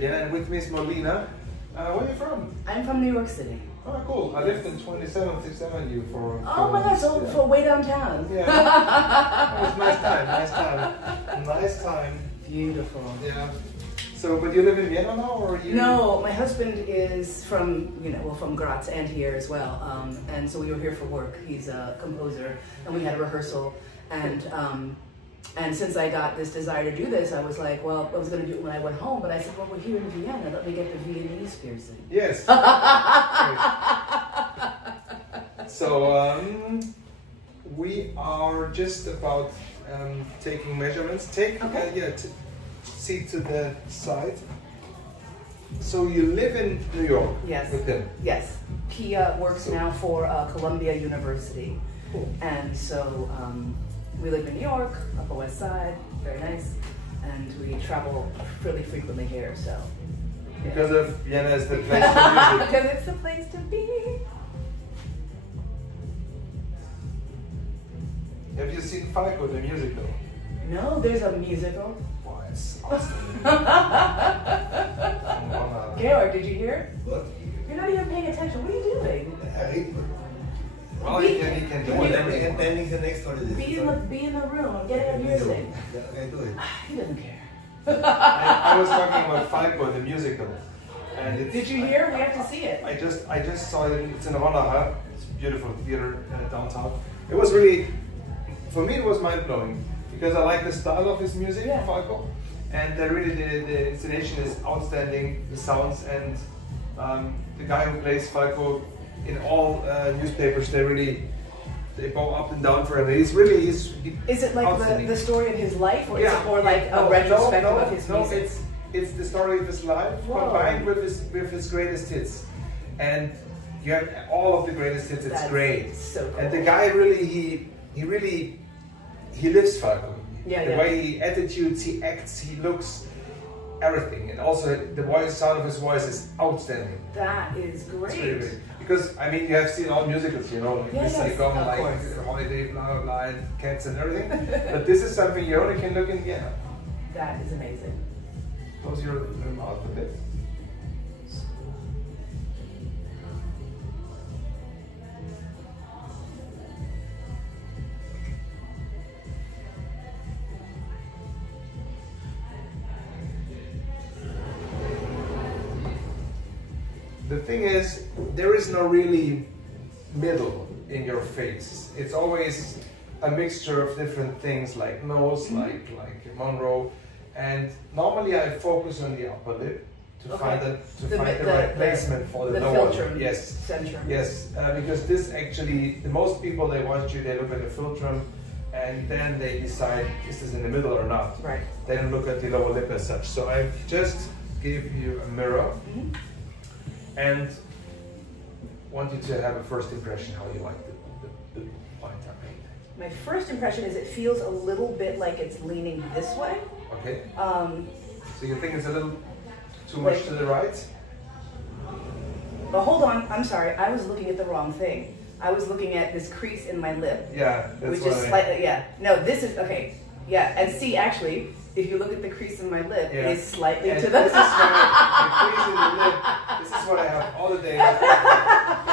Vienna, and with me is Molina. Where are you from? I'm from New York City. Oh, cool. I lived in 27th, 6th Avenue for Oh my God, so yeah. for way downtown. Yeah. It was nice time. Nice time. Beautiful. Yeah. So, but you live in Vienna now, or you? No, my husband is from, from Graz and here as well. And so we were here for work. He's a composer, and we had a rehearsal. And since I got this desire to do this, I was like, well, I was going to do it when I went home, but I said, well, we're here in Vienna. Let me get the Viennese piercing. Yes. So we are just about taking measurements. See to the side. So you live in New York? Yes. With him? Yes. He works now for Columbia University. Cool. And so we live in New York, Upper West Side, very nice. And we travel fairly frequently here, so. Yeah. Because of Vienna is the place for music. Because it's the place to be. Have you seen Falco, the musical? No, there's a musical. Wow, it's awesome. Georg, did you hear? What? You're not even paying attention. What are you doing? Well, he can do it. And pending the next holiday. Be in the room. I'm getting up your thing. Yeah, okay, do it. He doesn't care. I was talking about Falco, the musical. And it's, Did you hear? We have to see it. I just saw it. It's in Ronacher. It's a beautiful theater downtown. It was really, for me, it was mind blowing because I like the style of his music, Yeah. Falco, and really the installation is outstanding. The sounds and the guy who plays Falco in all newspapers, they go up and down for him. Is it like the story of his life, or is it more like a retrospective of his music? It's the story of his life combined with his greatest hits, and you have all of the greatest hits. It's great. So cool. And the guy really he lives Falco. Yeah, the way he attitudes, he acts, he looks, everything, and also the sound of his voice is outstanding. That is great. It's really great. Because I mean, you have seen all musicals, like yes, Mr. Gong, like Holiday, blah blah blah, and Cats and everything. But this is something you only can look in Vienna. That is amazing. Close your mouth a bit. The thing is, there is no really middle in your face. It's always a mixture of different things, like nose, like Monroe, and normally I focus on the upper lip to find the right placement for the lower lip. Yes, centrum. Yes, because this actually, the most people they watch you, they look at the philtrum, and then they decide is this in the middle or not. Right. They don't look at the lower lip as such. So I just gave you a mirror. And want you to have a first impression how you like the pointer made. My first impression is it feels a little bit like it's leaning this way. Okay. So you think it's a little too much to the right? But hold on, I'm sorry, I was looking at the wrong thing. I was looking at this crease in my lip. Yeah, that's which is slightly, No, this is, okay. Yeah, and see, actually, if you look at the crease in my lip, it is slightly to the... This is the crease in the lip. This is what I have all the day.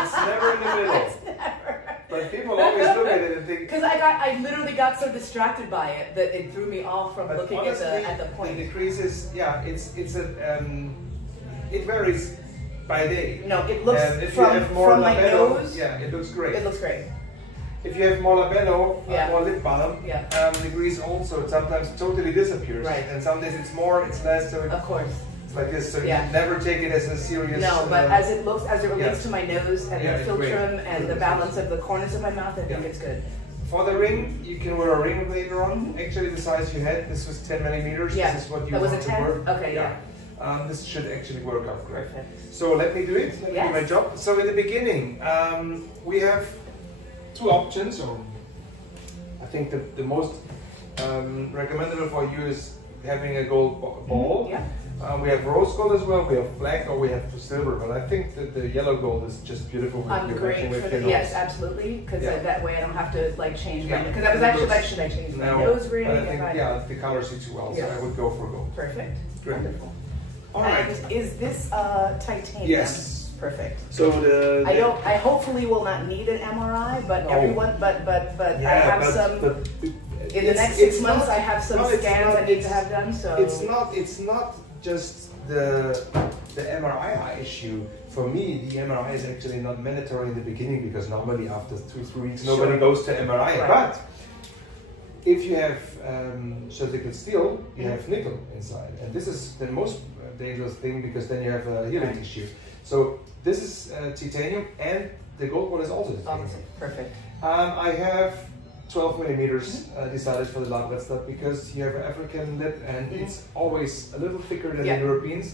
It's never in the middle. It's never. But people always look at it and think... Because I literally got so distracted by it that it threw me off from looking honestly, at the point. The crease is, it varies by day. No, it looks from my nose. Yeah, it looks great. It looks great. If you have more labello, more lip balm, the grease also sometimes totally disappears. Right. And some days it's more, it's less. So of course. It's like this. So you never take it as a serious. No, but as it relates to my nose and the philtrum and the balance of the corners of my mouth, I think it's good. For the ring, you can wear a ring later on. Actually, the size you had, this was 10 millimeters. Yeah. This is what you want to work. Okay, this should actually work out great. Perfect. So let me do it. Let me do my job. So in the beginning, we have two options. Or I think the most recommendable for you is having a gold ball. Yeah. We have rose gold as well. We have black, or we have silver. But I think that the yellow gold is just beautiful. Yes, absolutely. Because that way I don't have to change my. Because I was actually like, should I change my nose ring? But I think the color suits you well, so I would go for gold. Perfect. Great. Wonderful. All right. And is this titanium? Yes. Perfect. So I hopefully will not need an MRI, but No. everyone, but I have some. In the next 6 months, I have some scans I need to have done. So it's not just the MRI issue. For me, the MRI is actually not mandatory in the beginning because normally after 2-3 weeks nobody Sure. goes to MRI. Right. But if you have surgical steel, you have nickel inside, and this is the most dangerous thing because then you have a healing Right. issue. So this is titanium, and the gold one is also titanium. perfect. I have 12 millimeters decided for the Labradstad because you have an African lip and it's always a little thicker than the Europeans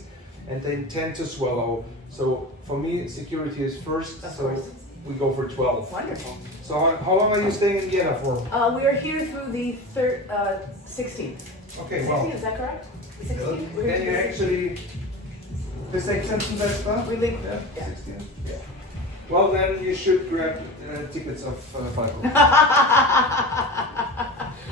and they tend to swallow. So for me, security is first, Of so course. we go for 12. Wonderful. So how long are you staying in Vienna for? We are here through the 16th. Okay, 16th, well, is that correct? The 16th? We're then you here to actually, the 16th semester? We leave. Yeah, Yeah. 16th. Yeah. Well, then you should grab tickets of 5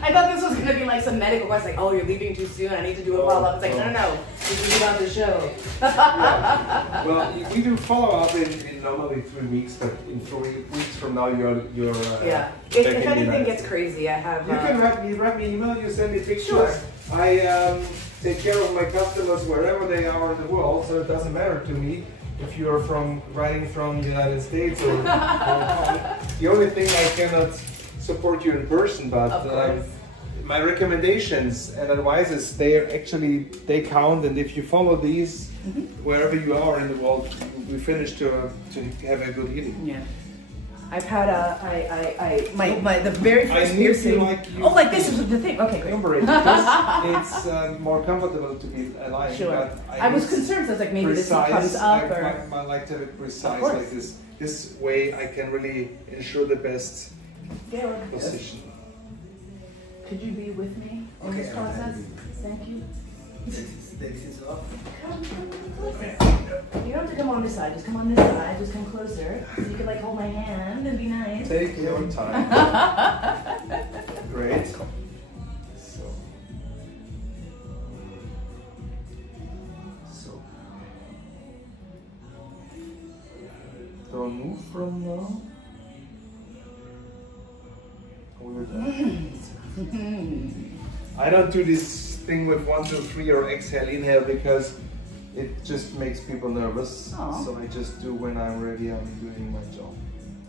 I thought this was going to be like some medical quest, like, oh, you're leaving too soon, I need to do a follow-up. It's like, no, you can leave on the show. Yeah. Well, we do follow-up in normally 3 weeks, but in 3 weeks from now you're Yeah. back If in the anything United gets States. crazy, I have... You can write me email, you send me pictures. Sure. I take care of my customers wherever they are in the world, so it doesn't matter to me if you're writing from the United States or Hong Kong. The only thing I cannot support you in person, but Of course. my recommendations and advices, they count, and if you follow these wherever you are in the world, we finish to have a good healing. Yeah. I've had the very I first need to piercing. Like this is the thing. Okay, great. Remember it, because it's more comfortable to be alive. Sure. But I was concerned, so I was like, maybe this comes up or... I like to have it precise course. like this. This way I can really ensure the best Yeah, position. could you be with me in Okay, this process? Thank you. This is off. Come closer. You don't have to come on this side, just come on this side, just come closer. So you can like hold my hand and be nice. Take your time. Great. So don't move from now. Hold it up. I don't do this thing with 1, 2, 3 or exhale, inhale because it just makes people nervous. Aw. So I just do when I'm ready, I'm doing my job.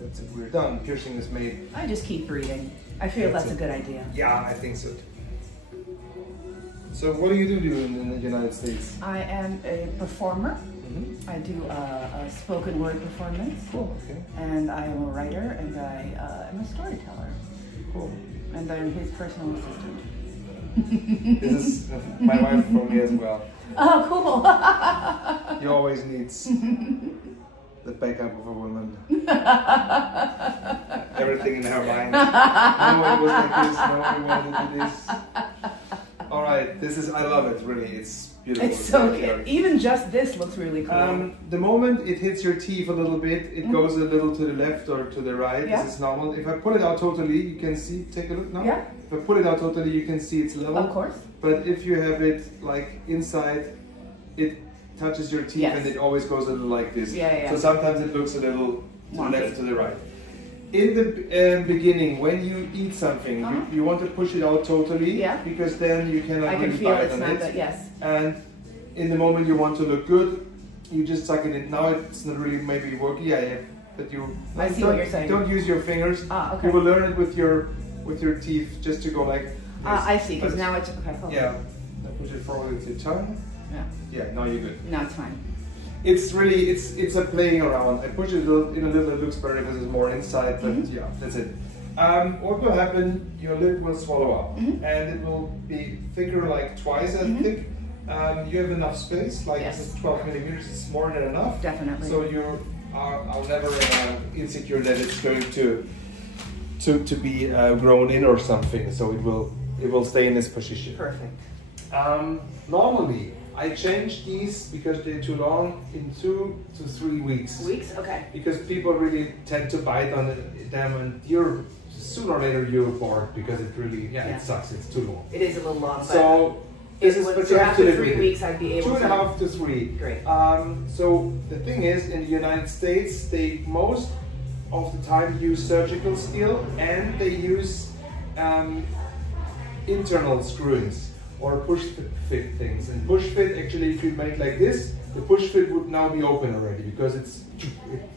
That's it, we're done. Piercing is made. I just keep breathing. I feel That's that's a it. good idea. Yeah, I think so. So what do you do in the United States? I am a performer. Mm-hmm. I do a spoken word performance. Cool, okay, And I am a writer and I am a storyteller. cool. And I'm his personal assistant. This is my wife for me as well. Oh, cool. He always needs the backup of a woman. Everything in her mind. No, it was like this. No, we wanted to do this. All right, I love it. Really, it's beautiful. It's so very good. clear. Even just this looks really cool. The moment it hits your teeth a little bit, it goes a little to the left or to the right. Yeah. This is normal. If I pull it out totally, you can see. Take a look now. Yeah. If I pull it out totally, you can see it's level. Of course. But if you have it like inside, it touches your teeth Yes. and it always goes a little like this. Yeah, yeah. So sometimes it looks a little to the Wonky. left, to the right. In the beginning, when you eat something, you want to push it out totally, Yeah. because then you cannot I can really feel bite it's on not it. that, yes. And in the moment you want to look good, you just suck it in. Now it's not really maybe working, but you I see don't, what you're saying. Don't use your fingers. Ah, okay. You will learn it with your teeth, just to go like this. I see, because But- now it's, okay, hold on. yeah. Now push it forward with your tongue. Yeah. Yeah, now you're good. No, it's fine. It's really, it's a playing around. I push it in a little, it looks better because it's more inside, but yeah, that's it. What will happen, your lip will swallow up and it will be thicker, like twice as thick. You have enough space, like Yes. this is 12 millimeters, it's more than enough. Definitely. So I'll never insecure that it's going to be grown in or something. So it will stay in this position. Perfect. Normally, I change these because they're too long in 2 to 3 weeks. Weeks? Okay. Because people really tend to bite on them, and sooner or later you're bored because it really, Yeah. it sucks. It's too long. It is a little long, but So This is, but so you have to after live 3 with it. weeks, I'd be able 2.5 to. to 3. Great. So the thing is, in the United States, they most of the time use surgical steel, and they use internal screwings or push fit things. And push fit, actually, if you make like this, the push fit would now be open already because it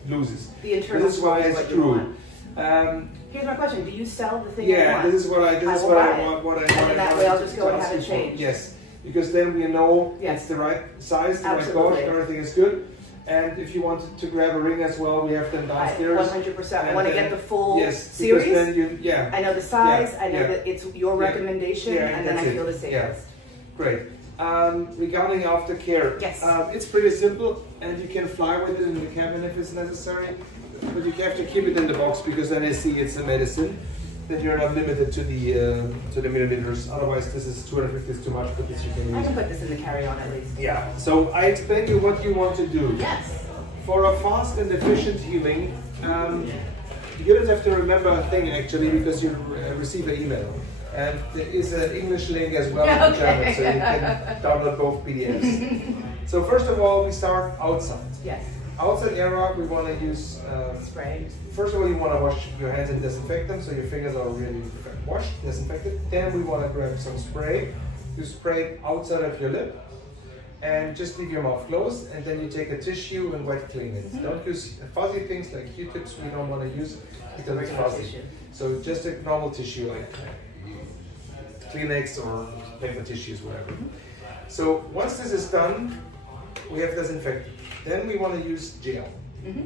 loses. The internal This is why screw is I what you screw. want. Here's my question: do you sell the thing? Yeah, this is what I will want. buy it. And then that way I'll just go and have it changed. Yes, because then we know Yes. it's the right size, the Absolutely. right gauge, everything is good. And if you wanted to grab a ring as well, we have them downstairs. 100%. I want to get the full yes, series. Because then you, yeah. I know the size. Yeah, I know yeah. that it's your recommendation, Yeah, and then I that's feel it. the safest. Yeah. Great. Regarding aftercare, Yes. it's pretty simple, and you can fly with it in the cabin if it's necessary. But you have to keep it in the box because then they see it's a medicine. Then you're not limited to the milliliters. Otherwise, this is 250 is too much, but this you can I use. can put this in the carry-on at least. Yeah. So I explain you what you want to do. Yes. For a fast and efficient healing, you don't have to remember a thing actually because you receive an email. And there is an English link as well in German, so you can download both PDFs. So first of all, we start outside. Yes. Outside area, we want to use Spray. first of all, you want to wash your hands and disinfect them so your fingers are really washed, disinfected. Then we want to grab some spray. You spray it outside of your lip and just leave your mouth closed, and then you take a tissue and wet clean it. Don't use fuzzy things like Q-tips, we don't want to use because it's fuzzy. Tissue. So just a normal tissue like Kleenex or paper tissues, whatever. So once this is done, we have disinfected. Then we want to use gel.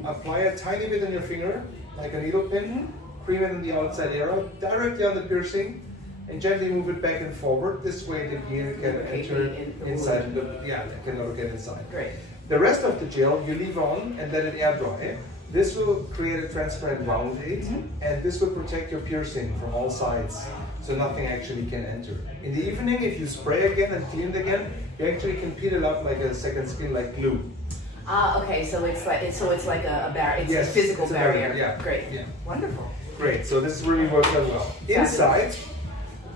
Apply a tiny bit on your finger, like a needle pin, cream it in the outside area, directly on the piercing, and gently move it back and forward. This way the needle can enter inside. It cannot get inside. Great. The rest of the gel you leave on and let it air dry. This will create a transparent round aid, and this will protect your piercing from all sides, so nothing actually can enter. In the evening, if you spray again and clean it again, you actually can peel it up like a second skin, like glue. Ah, okay. So it's like a barrier. It's Yes, a physical it's a barrier. barrier, yeah. Great. Yeah. Wonderful. Great, so this really works out well. Inside,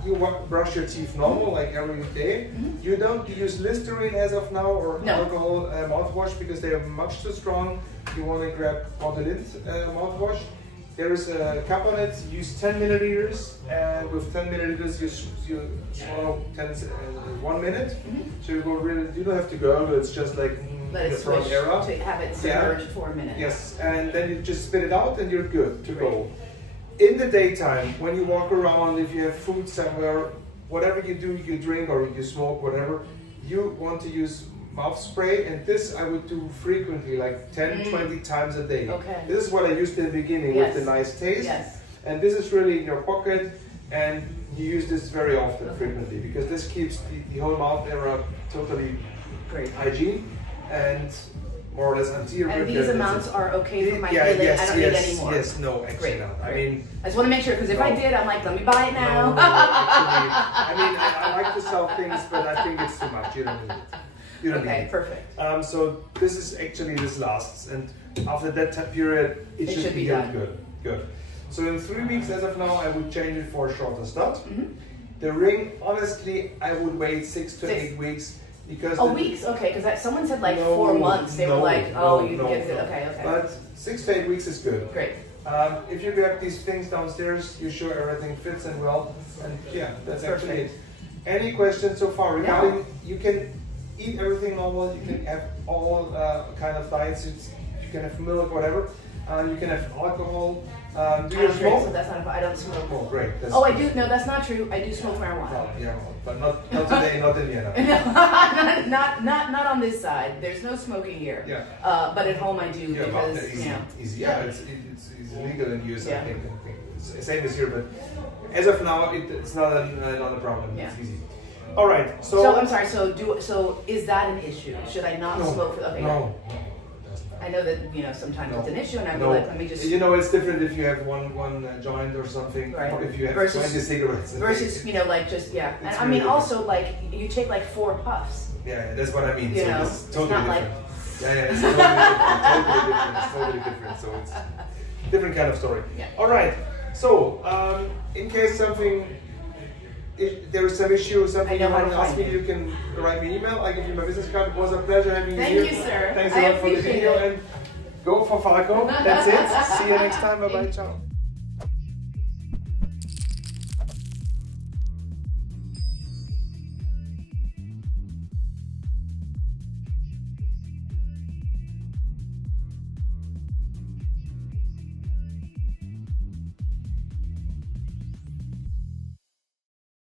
you brush your teeth normal, like every day. You don't use Listerine as of now, or alcohol mouthwash, because they are much too strong. You want to grab Autolint mouthwash. There is a cup on it, use 10 milliliters, and with 10 milliliters you swallow 1 minute. So you don't have to go, it's just like Let it switch to have it submerged for a minute. Yes, and then you just spit it out and you're good to go. In the daytime, when you walk around, if you have food somewhere, whatever you do, you drink or you smoke, whatever, you want to use mouth spray, and this I would do frequently, like 10, 20 times a day. Okay. This is what I used in the beginning with the nice taste. Yes. And this is really in your pocket, and you use this very often, frequently, because this keeps the whole mouth area totally hygiene and more or less anterior. And these amounts are okay for my healing. Yes, I don't need any more. Yes, no, actually not. I mean, I just want to make sure, because if I did, I'm like, let me buy it now. No, actually, I mean, I like to sell things, but I think it's too much. You don't need it. You don't need it. Perfect. So this is actually, this lasts, and after that time period, it should be done. Good. So in 3 weeks, as of now, I would change it for a shorter stud. The ring, honestly, I would wait 6 to 8 weeks. Because weeks, okay, because someone said like 4 months. They were like, you can get it. Okay. But 6 to 8 weeks is good. Great. If you grab these things downstairs, you sure everything fits and well, and that's actually it. Any questions so far regarding? You can eat everything normal. You can have all kind of diets. You can have milk, whatever. You can have alcohol. Do you smoke? So that's not. I don't smoke. Oh, great. I do. No, that's not true. I do smoke marijuana. Well, yeah, but not today, not in Vienna. not on this side. There's no smoking here. Yeah. But at home I do because easy. Yeah, it's illegal in the US. I think. It's same as here, but as of now, it's not a problem. Yeah. It's easy. All right. So I'm sorry. So is that an issue? Should I not smoke? No. I know that sometimes it's an issue, and I'm like, let me just. It's different if you have one joint or something, or if you have 20 cigarettes. Versus like just and it's I mean really also like you take like 4 puffs. Yeah, that's what I mean. You so know, it's totally not different. like. It's totally different. So it's different kind of story. Yeah. All right. So in case something if there is some issue, something I know you how want to to ask find me, you. you can write me an email. I give you my business card. It was a pleasure having you Thank here. you, sir. Thanks I a lot for the appreciate video it. and go for Falco. That's it. See you next time. Bye bye. Ciao.